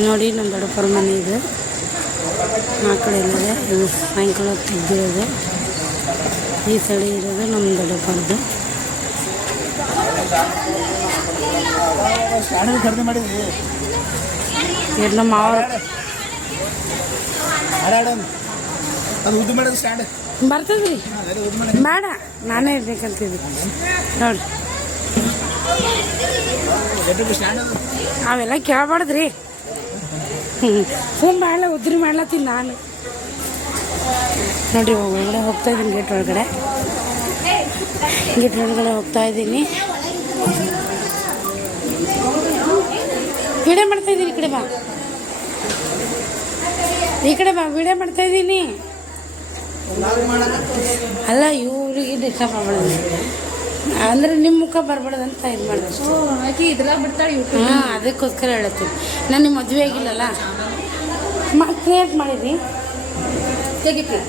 ನೋಡಿ ನಮ್ಮ ದೊಡ್ಡಪ್ಪರ ಮನೆ ಇದು. ಆ ಕಡೆ ಇಲ್ಲದೆ ಇದು ಸಾಯಂಕಾಲ ತೆಗ್ದಿರೋದು ಈ ಸೈಡ್ ಇರೋದು ನಮ್ಮ ದೊಡ್ಡಪ್ಪರದು ಇದು ನಮ್ಮ ಅವ್ರ ಬರ್ತದ್ರಿ. ಬೇಡ ನಾನೇ ಇರ್ಬೇಕಂತಿದ್ದೆ ನೋಡಿ. ಎಟ್ಟು ಸ್ಟ್ಯಾಂಡ್ ಅದು ಅವೆಲ್ಲ ಕೇಳಬಾರ್ದ್ರಿ. ಹ್ಞೂ ಫೋನ್ ಮಾಡಲ್ಲ ಉದ್ರಿ ಮಾಡ್ಲತ್ತೀನಿ ನಾನು. ನೋಡಿ ಒಳಗಡೆ ಹೋಗ್ತಾ ಇದ್ದೀನಿ ಗೇಟ್ ಒಳಗಡೆ. ಗೇಟ್ ಒಳಗಡೆ ಹೋಗ್ತಾ ಇದ್ದೀನಿ. ವಿಡಿಯೋ ಮಾಡ್ತಾ ಇದ್ದೀನಿ, ಈ ಕಡೆ ಬಾ. ಈ ಕಡೆ ಬಾ, ವಿಡಿಯೋ ಮಾಡ್ತಾ ಇದ್ದೀನಿ. ಅಲ್ಲ, ಇವ್ರಿಗೆ ಡಿಸ್ಟರ್ಬ್ ಆಗ್ಬಾರ್ದು ಅಂದ್ರೆ ನಿಮ್ಮ ಮುಖ ಬರ್ಬಾರ್ದಂತ ಅಂತ ಇದು ಮಾಡಿದ್ರು ಇದ್ರಾಗ ಬಿಡ್ತಾಳೆ ಹಾಂ ಅದಕ್ಕೋಸ್ಕರ ಹೇಳತ್ತೀನಿ. ನಾನು ನಿಮ್ಮ ಮದುವೆ ಆಗಿಲ್ಲಲ್ಲ? ಕ್ರಿಯೇಟ್ ಮಾಡಿದ್ವಿ ನೋಡಿದ್ರು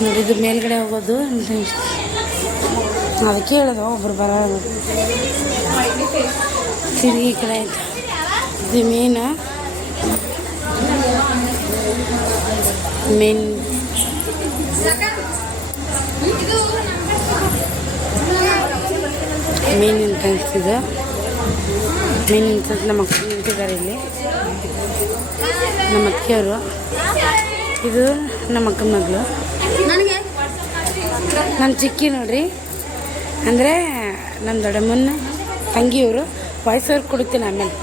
ನೋಡಿ ಇದು ಮೇಲ್ಗಡೆ ಹೋಗೋದು ಅದಕ್ಕೆ ಹೇಳೋದು ಒಬ್ರು ಬರ ತಿರುಗಿ ಕಡೆ ಆಯ್ತು? ಇದು ಮೀನು ಮೀನ್ ಮೀನಿನ ಇದು. ಮೀನು ತಂದು ನಮ್ಮ ಅಕ್ಕ ನಿಂತಿದ್ದಾರೆ ಇಲ್ಲಿ. ನಮ್ಮ ಅತ್ತೆಯವರು ಇದು ನಮ್ಮ ಅಕ್ಕನ ಮಗಳು. ನಮ್ಮ ಚಿಕ್ಕಿ ನೋಡ್ರಿ. ಅಂದರೆ ನಮ್ಮ ದೊಡ್ಡಮ್ಮನ ತಂಗಿಯವರು ವಯಸ್ಸವ್ರು ಕೊಡುತ್ತೀನಿ ಆಮೇಲೆ.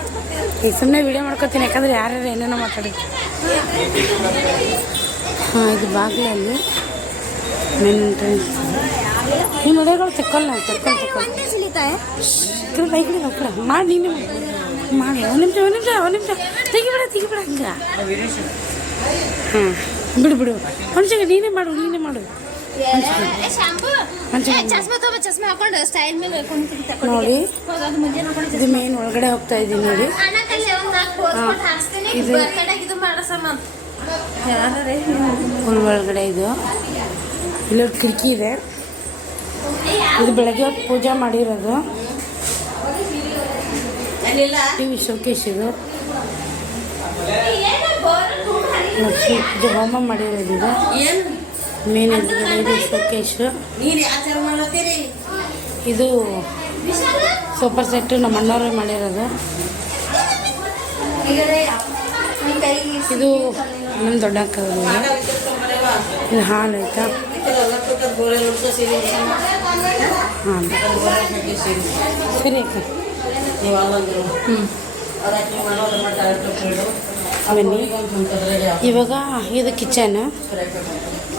ಈ ಸುಮ್ಮನೆ ವೀಡಿಯೋ ಮಾಡ್ಕೊತೀನಿ ಯಾಕಂದ್ರೆ ಯಾರ್ಯಾರು ಏನೇನೋ ಮಾತಾಡಿ ಹಾಂ ಇದು ಬಾಗಿಲಲ್ಲಿ ಮೆಂಟು ಈ ಮದುವೆಗಳು ತೆಕ್ಕೊಲ್ಲ ತಕ್ಕೊಂಡು ತಕ್ಕೊಂಡು ಸಿಲಿತಾಯ ಇದ್ರ ಬೈಕ್ಲಿ ಮಾಡಿ, ನೀನು ಮಾಡಿ. ಒಂದು ನಿಮಿಷ ಒಂದು ನಿಮಿಷ ಒಂದು ನಿಮಿಷ. ತೆಗಿಬೇಡ ತೆಗಿಬೇಡ ಹಂಗೆ. ಹಾಂ ಬಿಡು ಬಿಡು. ಮನುಷ್ಯ ನೀನೇ ಮಾಡು ನೀನೇ ಮಾಡು. ನೋಡಿ, ಇದು ಮೇನ್ ಒಳಗಡೆ ಹೋಗ್ತಾ ಇದ್ದೀನಿ ನೋಡಿ. ಒಂದು ಇದು- ಒಳಗಡೆ ಇದು. ಇಲ್ಲೊಂದು ಕಿಟಕಿ ಇದೆ. ಇದು ಬೆಳಗ್ಗೆ ಹೊತ್ತು ಪೂಜೆ ಮಾಡಿರೋದು. ಟಿವಿ ಶೋಕೇಶ್ ಇದು. ಲಕ್ಷ್ಮೀ ಪೂಜೆ ಹೋಮ ಮಾಡಿರೋದು ಇದು. ಮೇನ್ ಇದು ಶೋಕೇಶ್ ಇದು ಸೂಪರ್ ಸೆಟ್ ನಮ್ಮ ಅಣ್ಣವ್ರೆ ಮಾಡಿರೋದು. ಇದು ನಮ್ಮ ದೊಡ್ಡ ಹಾಲು ಆಯ್ತಾ? ಹಾಂ ಸರಿ ಬನ್ನಿ ಇವಾಗ ಇದು ಕಿಚನ್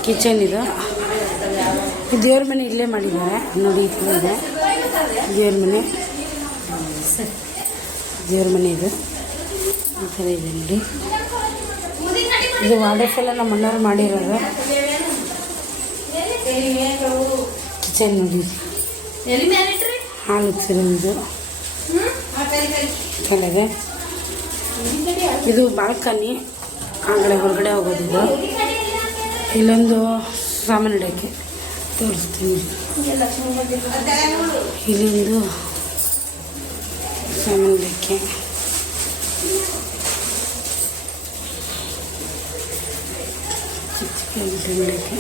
ಕಿಚನ್ ಇದು. ದೇವ್ರ ಮನೆ ಇಲ್ಲೇ ಮಾಡಿದ್ದಾರೆ. ನೋಡಿ ಇದೆ. ದೇವ್ರ ಮನೆ. ದೇವ್ರ ಮನೆ ಇದು. ಈ ಥರ ಇದೆ ನೋಡಿ. ಇದು ವಾಡಫ್ ಎಲ್ಲ ನಮ್ಮ ಅಣ್ಣವ್ರು ಮಾಡಿರೋದು. ಕಿಚನ್ ನೋಡಿ ಹಾಲು ಉಗ್ಸಿರೋದು ಕೆಳಗೆ ಇದು ಬಾಲ್ಕನಿ ಆಕಡೆ ಹೊರಗಡೆ ಹೋಗೋದಿದು ಇಲ್ಲೊಂದು ಸಾಮಾನು ಇಡೋಕ್ಕೆ ತೋರಿಸ್ತೀನಿ. ಇಲ್ಲೊಂದು ಸಾಮಾನು ಇಡೋಕ್ಕೆ. ಚಿಕ್ಕ ಚಿಕ್ಕ ಇಡೋಕ್ಕೆ.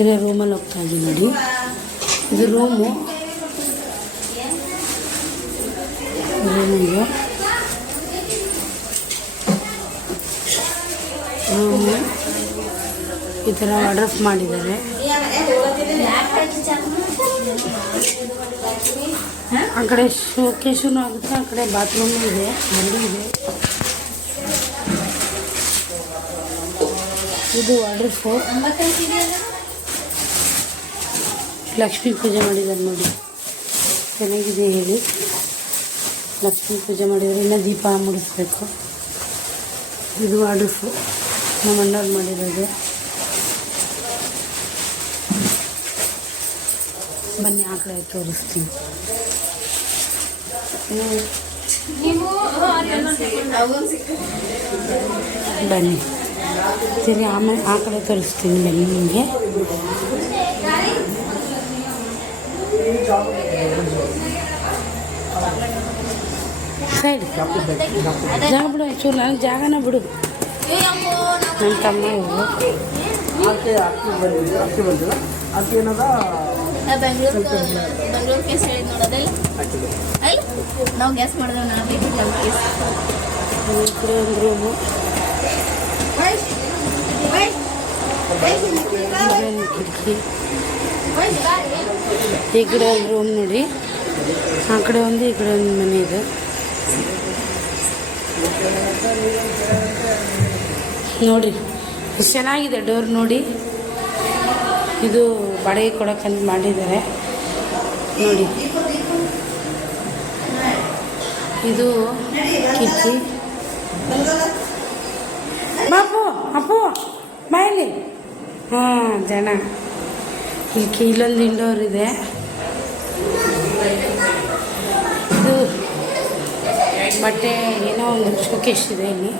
ಇದೇ ರೂಮಲ್ಲಿ ಹೋಗ್ತಾ ಇದ್ದೀವಿ ನೋಡಿ. ಇದು ರೂಮು ರೂಮಿಗೆ ರೂಮು ಈ ಥರ ಅಡ್ರೆಸ್ ಮಾಡಿದ್ದಾರೆ. ಆ ಕಡೆ ಶೋಕೇಶನು ಆಗುತ್ತೆ, ಆ ಕಡೆ ಬಾತ್ರೂಮು ಇದೆ, ಅಲ್ಲಿ ಇದೆ. ಇದು ಅಡ್ರೆಸ್ಸು ಲಕ್ಷ್ಮೀ ಪೂಜೆ ಮಾಡಿದ್ದಾರೆ ನೋಡಿ. ಚೆನ್ನಾಗಿದೆ ಹೇಳಿ. ಲಕ್ಷ್ಮೀ ಪೂಜೆ ಮಾಡಿದರೆ ಇನ್ನೂ ದೀಪ ಮುಡಿಸ್ಬೇಕು. ಇದು ಅಡುಸು. ನಮ್ಮ ಅಣ್ಣವ್ರು ಮಾಡಿರೋದು. ಬನ್ನಿ ಆ ಕಡೆ ತೋರಿಸ್ತೀನಿ ಬನ್ನಿ. ಸರಿ ಆಮೇಲೆ ಆ ಕಡೆ ತೋರಿಸ್ತೀನಿ ಬನ್ನಿ ನಿಮಗೆ. ಸೈಡ್ ಜಾಗ ಬಿಡು ಚೂರು ನನಗೆ ಜಾಗನ ಬಿಡು ನನ್ನ ತಮ್ಮ ಇವು ಬೆಂಗಳೂರು ಬೆಂಗಳೂರು ಕೇಸ್ ಹೇಳಿದ್ ನೋಡೋದಲ್ಲ? ನಾವು ಗ್ಯಾಸ್ ಮಾಡಿದ್ರೆ ನಾವು ಬೇಕು ಕೇಸ್. ಈ ಕಡೆ ಒಂದು ರೂಮು ಕಿಟಕಿ. ಈ ಕಡೆ ಒಂದು ರೂಮ್ ನೋಡಿ. ಆ ಕಡೆ ಒಂದು, ಈ ಕಡೆ ಒಂದು ಮನೆ ಇದೆ. ನೋಡಿ ಚೆನ್ನಾಗಿದೆ ಡೋರ್ ನೋಡಿ. ಇದು ಬಾಡಿಗೆ ಕೊಡೋಕ್ಕಂತ ಮಾಡಿದ್ದಾರೆ. ನೋಡಿ. ಇದು ಕಿಚ್ಚಿ ಬಾಪು ಅಪ್ಪು ಬಾಯಲ್ಲಿ. ಹಾಂ, ಜನ. ಇಲ್ಲಿ ಕೀಲಲ್ಲಿ ಇಂಡೋರ್ ಇದೆ. ಇದು ಬಟ್ಟೆ ಏನೋ ಒಂದು ಶೋಕೇಶ್ ಇದೆ ಇಲ್ಲಿ.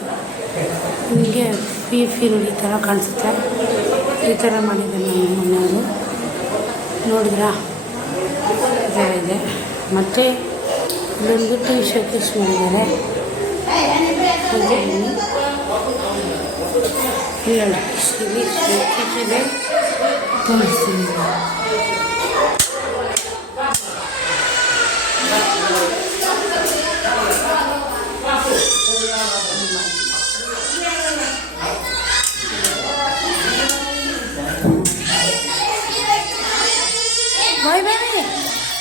ನಿಮಗೆ ಪಿ ಫಿ ನೋಡಿ ಈ ಥರ ಕಾಣಿಸುತ್ತೆ. ಈ ಥರ ಮಾಡಿದ್ದಾರೆ ನಮ್ಮ ಮನೆಯವರು. ನೋಡಿದ್ರಾ? ಇದೆ. ಮತ್ತು ಇಲ್ಲೊಂದು ಟಿ ಶೋಕೇಶ್ ಮಾಡಿದ್ದಾರೆ. ಇಲ್ಲಿ ಇಲ್ಲ ಇಲ್ಲಿ ಶೋಕೇಶ್ ಇದೆ ತೋರಿಸ್ತೀನಿ bye bye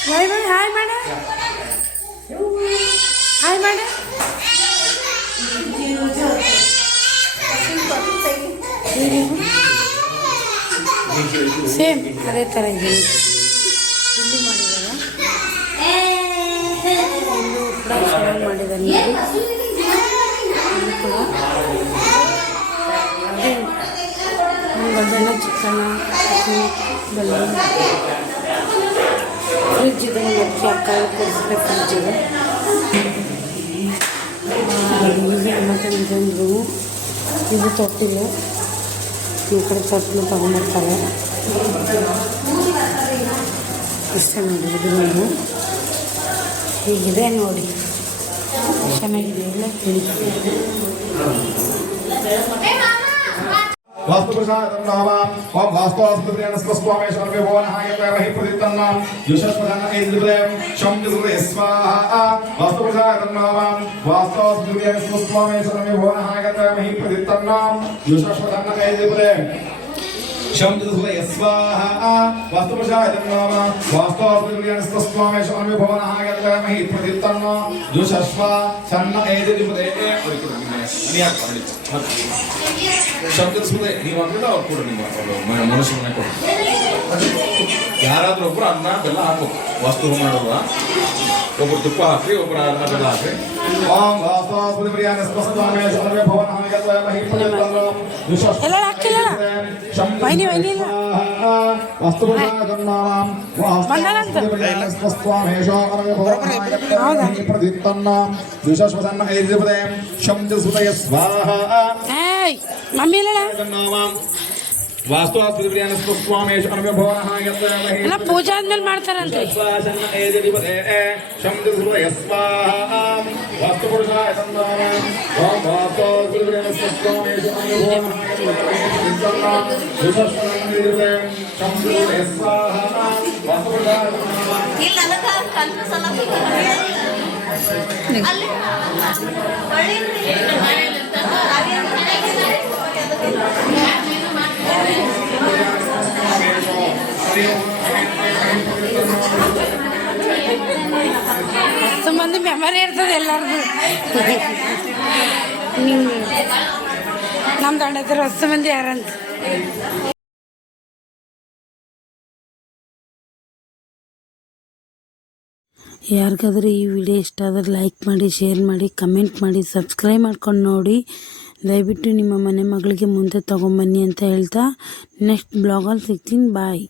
bye bye hi ಮಾಡ ಹಾಯ್ ಮಾಡ ಸೇಮ್ ಅದೇ ಥರ ಇದೆ. ಇಲ್ಲಿ ಮಾಡಿದ್ದಾರೆ ಇಲ್ಲೂ ಕೂಡ ಚೆನ್ನಾಗಿ ಮಾಡಿದ್ದಾರೆ ಇಲ್ಲಿ ಕೂಡ ಚಿತ್ರಾನ್ನ ಚಟ್ನಿ ಬೆಲ್ಲ. ಫ್ರಿಜ್ ಇದೆ ಮತ್ತೆ ಅಕ್ಕ ಕೊಡಿಸಿದೆ ಫ್ರಿಜ್ ಇದೆ ಮತ್ತೆ ಇದೊಂದು ಇದು ತೊಟ್ಟಿಲು. ಈ ಕಡೆ ಚಟ್ನಿ ತೊಗೊಂಬರ್ತಾರೆ ಇಷ್ಟ ನೋಡಿ ಇದು ಮೀನು ಹೀಗಿದೆ ನೋಡಿ. ಚೆನ್ನಾಗಿದೆ ಇಲ್ಲ ವಾಸ್ತುಪ್ರಸಾದ ಓಂ ವಾಸ್ತುಸ್ಪತ್ರೆಯ ಸ್ವಾಮೇಶ್ವರ ವಿಭವನ ಹಾಗೆ ಪ್ರತಿ तन्नाम युषस्वधान इन्द्रदेव शम्किसुर स्वाहा वास्तुप्रसाद तन्नाम वास्तवस्मृतिः सुस्वामे सरमे भुवनः गतमहि प्रतितन्नाम युषस्वधान इन्द्रदेव शब्दसुतय स्वाहा वास्तुप्रसादं नाम वास्तवस्मिर्यस्तस्वामेष अनुभवनः गतमहि प्रतितन्नो जुषस्वा सन्न एजति पदे ನೀ ಯಾಕೆ ಮಾಡಿ ಸಂಕರಿಸಿದ್ರೆ ನೀವು ಹಾಕಿದ್ರೆ ಅವ್ರು ನಿಮ್ಮ ಯಾರಾದ್ರೂ ಒಬ್ರು ಅನ್ನ ಬೆಲ್ಲ ಹಾಕು ವಸ್ತು ಮಾಡುವ ಒಬ್ರು ತುಪ್ಪ ಹಾಕ್ರಿ ಒಬ್ಬರ ಅನ್ನ ಬೆಲ್ಲ ಹಾಕ್ರಿ. ಎಲ್ಲ ಏಯ್ ಮಮ್ಮಿ ಇಲ್ಲ ಎಲ್ಲ ಪೂಜೆ ಆದ್ಮೇಲೆ ಮಾಡ್ತಾರಂತ್ರಿ ಇಲ್ಲ ಅದಕ್ಕೆ ಕನ್ಫ್ಯೂಸ್ ಅಲ್ಲ ಅಲ್ಲಿ ಅಷ್ಟು ಮಂದಿ ಮೆಮರಿ ಇರ್ತದೆ ಎಲ್ಲರದು ನಮ್ಮ ದಂಡ ಹತ್ರ ಅಷ್ಟು ಮಂದಿ ಯಾರಂತ. ಯಾರಿಗಾದ್ರೂ ಈ ವಿಡಿಯೋ ಇಷ್ಟ ಆದರೆ ಲೈಕ್ ಮಾಡಿ ಶೇರ್ ಮಾಡಿ ಕಮೆಂಟ್ ಮಾಡಿ ಸಬ್ಸ್ಕ್ರೈಬ್ ಮಾಡ್ಕೊಂಡು ನೋಡಿ. ದಯವಿಟ್ಟು ನಿಮ್ಮ ಮನೆ ಮಗಳಿಗೆ ಮುಂದೆ ತೊಗೊಂಬನ್ನಿ ಅಂತ ಹೇಳ್ತಾ ನೆಕ್ಸ್ಟ್ ಬ್ಲಾಗಲ್ಲಿ ಸಿಗ್ತೀನಿ. ಬಾಯ್